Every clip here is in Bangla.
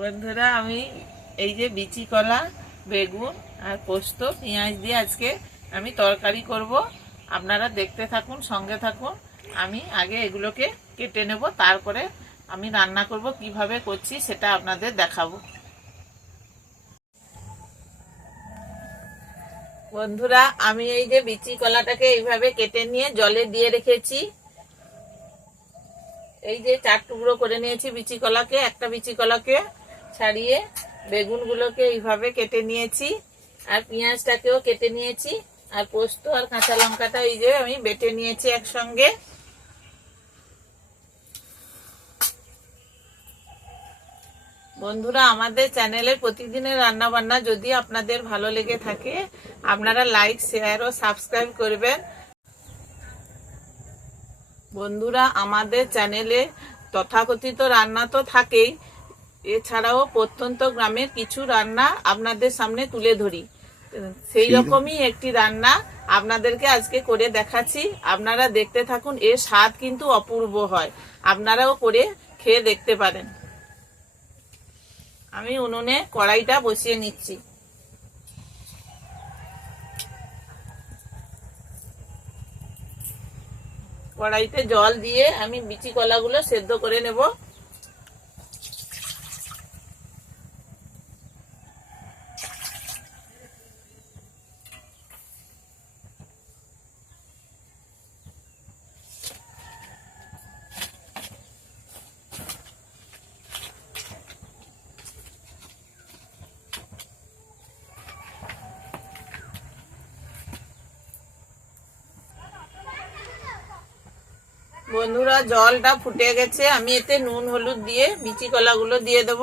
বন্ধুরা, আমি এই যে বিচি কলা, বেগুন আর পোস্ত পেঁয়াজ দিয়ে আজকে আমি তরকারি করব। আপনারা দেখতে থাকুন, সঙ্গে থাকুন। আমি আগে এগুলোকে কেটে নেব, তারপরে আমি রান্না করব। কিভাবে করছি সেটা আপনাদের দেখাবো। বন্ধুরা, আমি এই যে বিচি কলাটাকে এইভাবে কেটে নিয়ে জলে দিয়ে রেখেছি। এই যে 4 টুকরো করে নিয়েছি বিচি কলাকে। একটা বিচি কলাকে ছাড়িয়ে বেগুনগুলোকে এইভাবে কেটে নিয়েছি, আর পেঁয়াজটাকেও কেটে নিয়েছি, আর পোস্ত আর কাঁচা লঙ্কাটা এই যে আমি বেটে নিয়েছি একসঙ্গে। বন্ধুরা, আমাদের চ্যানেলের প্রতিদিনের রান্না বান্না যদি আপনাদের ভালো লেগে থাকে, আপনারা লাইক, শেয়ার ও সাবস্ক্রাইব করবেন। বন্ধুরা, আমাদের চ্যানেলে তথাকথিত রান্না তো থাকেই, এছাড়াও প্রত্যন্ত গ্রামের কিছু রান্না আপনাদের সামনে তুলে ধরি। সেই রকমই একটি রান্না আপনাদেরকে আজকে করে দেখাচ্ছি। আপনারা দেখতে থাকুন, এর স্বাদ কিন্তু অপূর্ব হয়। আপনারাও করে খেয়ে দেখতে পারেন। আমি উনুনে কড়াইটা বসিয়ে নিচ্ছি। কড়াইতে জল দিয়ে আমি বিচি কলাগুলো সেদ্ধ করে নেব। বন্ধুরা, জলটা ফুটে গেছে। আমি এতে নুন হলুদ দিয়ে বিচি কলাগুলো দিয়ে দেব।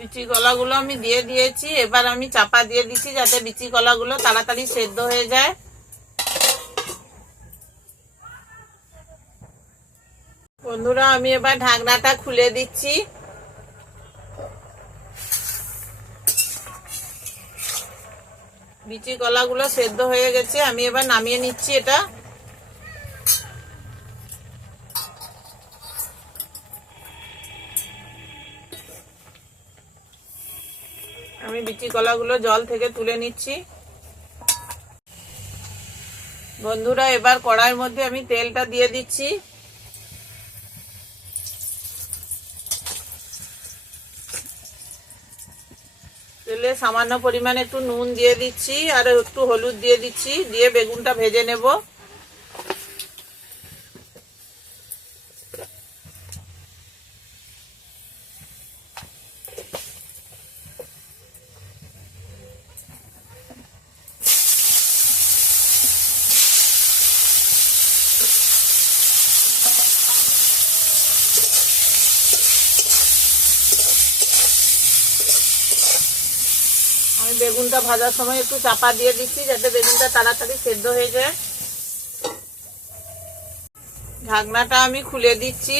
বিচি কলাগুলো আমি দিয়ে দিয়েছি। এবার আমি চাপা দিয়ে দিচ্ছি যাতে বিচি কলাগুলো তাড়াতাড়ি সেদ্ধ হয়ে যায়। বন্ধুরা, আমি এবার ঢাকনাটা খুলে দিচ্ছি। বিচি কলাগুলো সেদ্ধ হয়ে গেছে, আমি এবার নামিয়ে নিচ্ছি এটা। আমি বিচি কলাগুলো জল থেকে তুলে নিচ্ছি। বন্ধুরা, এবার কড়াইয়ের মধ্যে আমি তেলটা দিয়ে দিচ্ছি। তেলে সামান্য পরিমাণে একটু নুন দিয়ে দিচ্ছি, আর একটু হলুদ দিয়ে দিচ্ছি, দিয়ে বেগুনটা ভেজে নেব। আমি বেগুনটা ভাজার সময় একটু চাপা দিয়ে দিচ্ছি যাতে বেগুনটা তাড়াতাড়ি সেদ্ধ হয়ে যায়। ঢাকনাটা আমি খুলে দিচ্ছি।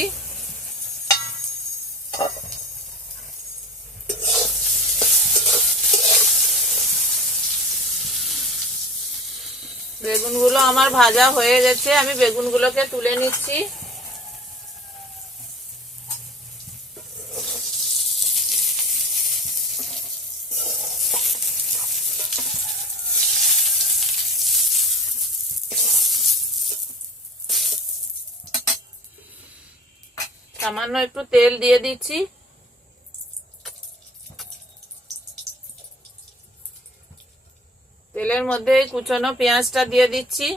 বেগুনগুলো আমার ভাজা হয়ে গেছে, আমি বেগুনগুলোকে তুলে নিচ্ছি। সামান্য একটু তেল দিয়ে দিচ্ছি। তেলের মধ্যে কুচনো পেঁয়াজটা দিয়ে দিচ্ছি।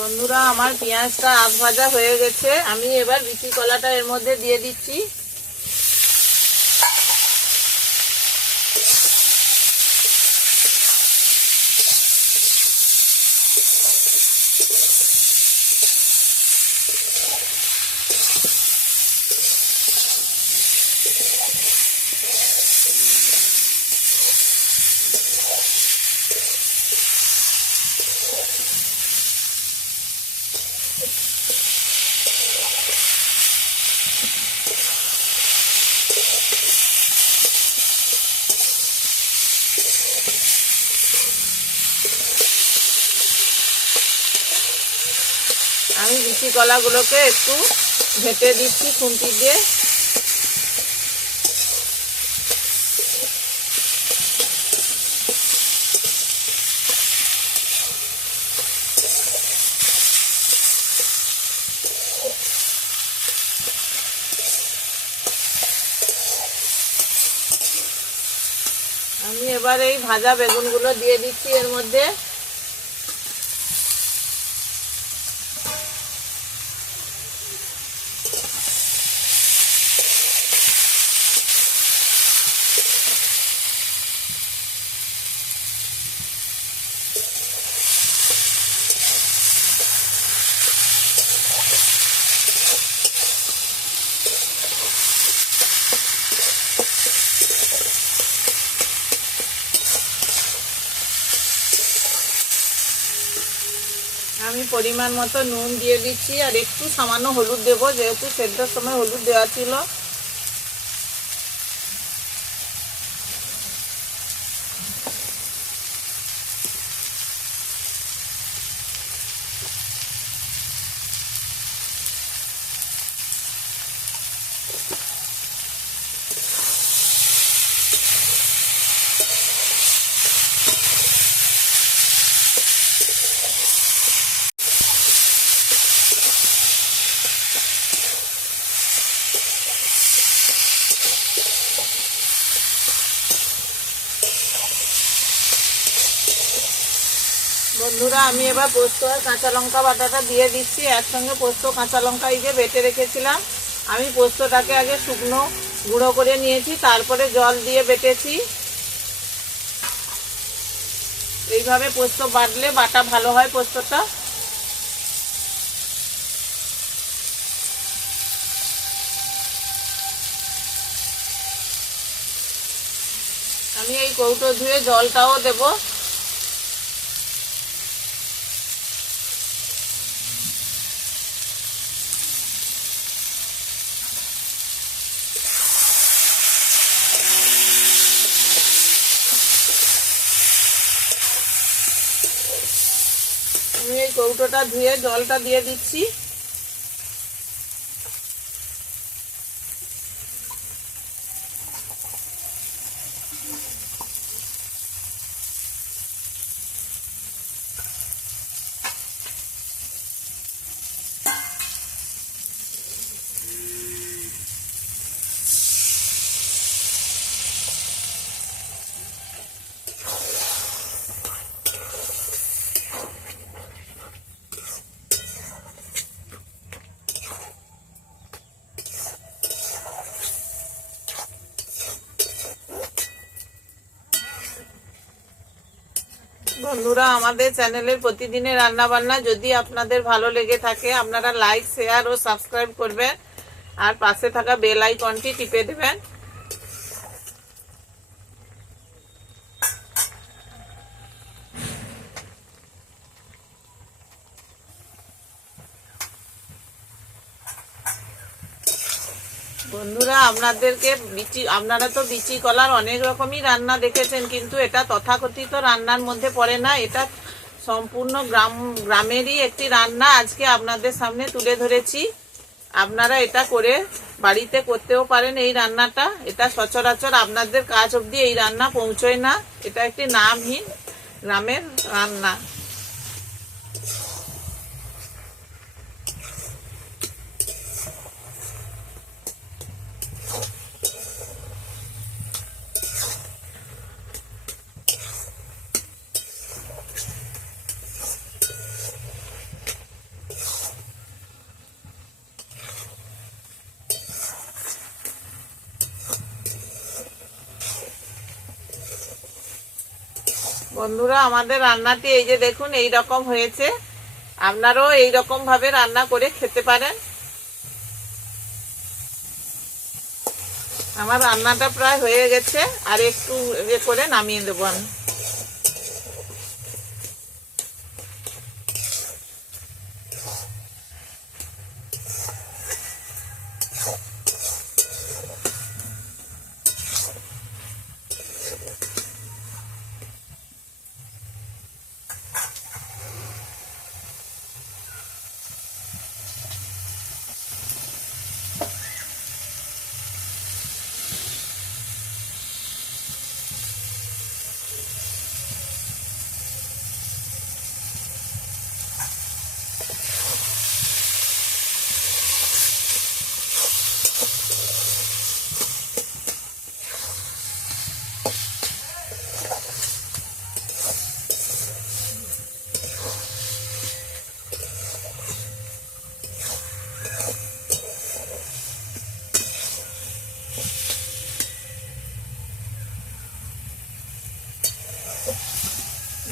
বন্ধুরা, আমার পেঁয়াজটা আধ ভাজা হয়ে গেছে। আমি এবার বিচি কলাটা এর মধ্যে দিয়ে দিচ্ছি। আমি বিচি কলাগুলোকে একটু ঘেঁটে দিচ্ছি খুন্তি দিয়ে। আমি এবার এই ভাজা বেগুনগুলো দিয়ে দিচ্ছি এর মধ্যে। আমি পরিমাণ মতো নুন দিয়ে দিচ্ছি আর একটু সামান্য হলুদ দেবো, যেহেতু সেদ্ধর সময় হলুদ দেওয়া ছিল। বন্ধুরা, আমি এবার পোস্ত আর কাঁচা লঙ্কা বাটাটা দিয়ে দিচ্ছি একসঙ্গে। পোস্ত কাঁচা লঙ্কা এই যে বেটে রেখেছিলাম, আমি পোস্তটাকে আগে শুকনো গুঁড়ো করে নিয়েছি, তারপরে জল দিয়ে বেটেছি। এইভাবে পোস্ত বাটলে বাটা ভালো হয় পোস্তটা। আমি এই কৌটো ধুয়ে জলটাও দেবো। আমি এই কৌটোটা ধুয়ে জলটা দিয়ে দিচ্ছি। বন্ধুরা, আমাদের চ্যানেলের প্রতিদিনের রান্না বান্না যদি আপনাদের ভালো লেগে থাকে, আপনারা লাইক, শেয়ার ও সাবস্ক্রাইব করবেন আর পাশে থাকা বেল আইকনটি টিপে দেবেন। বন্ধুরা, আপনারা তো বিচি কলার অনেক রকমই রান্না দেখেছেন, কিন্তু এটা তথাকথিত রান্নার মধ্যে পড়ে না। এটা সম্পূর্ণ গ্রামেরই একটি রান্না আজকে আপনাদের সামনে তুলে ধরেছি। আপনারা এটা করে বাড়িতে করতেও পারেন এই রান্নাটা। এটা সচরাচর আপনাদের কাছ অবধি এই রান্না পৌঁছয় না। এটা একটি নামহীন গ্রামের রান্না। বন্ধুরা, আমাদের রান্নাটি এই যে দেখুন এই রকম হয়েছে। আপনারাও এই রকম ভাবে রান্না করে খেতে পারেন। আমার রান্নাটা প্রায় হয়ে গেছে, আর একটু করে নামিয়ে দেবো আমি।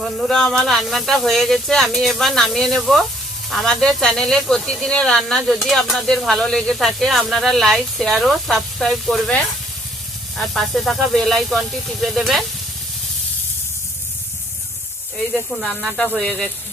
বন্ধুরা, আমার রান্নাটা হয়ে গেছে, আমি এবার নামিয়ে নেব। আমাদের চ্যানেলে প্রতিদিনের রান্না যদি আপনাদের ভালো লেগে থাকে, আপনারা লাইক, শেয়ার ও সাবস্ক্রাইব করবেন, আর পাশে থাকা বেল আইকনটি টিপে দেবেন। এই দেখুন রান্নাটা হয়ে গেছে।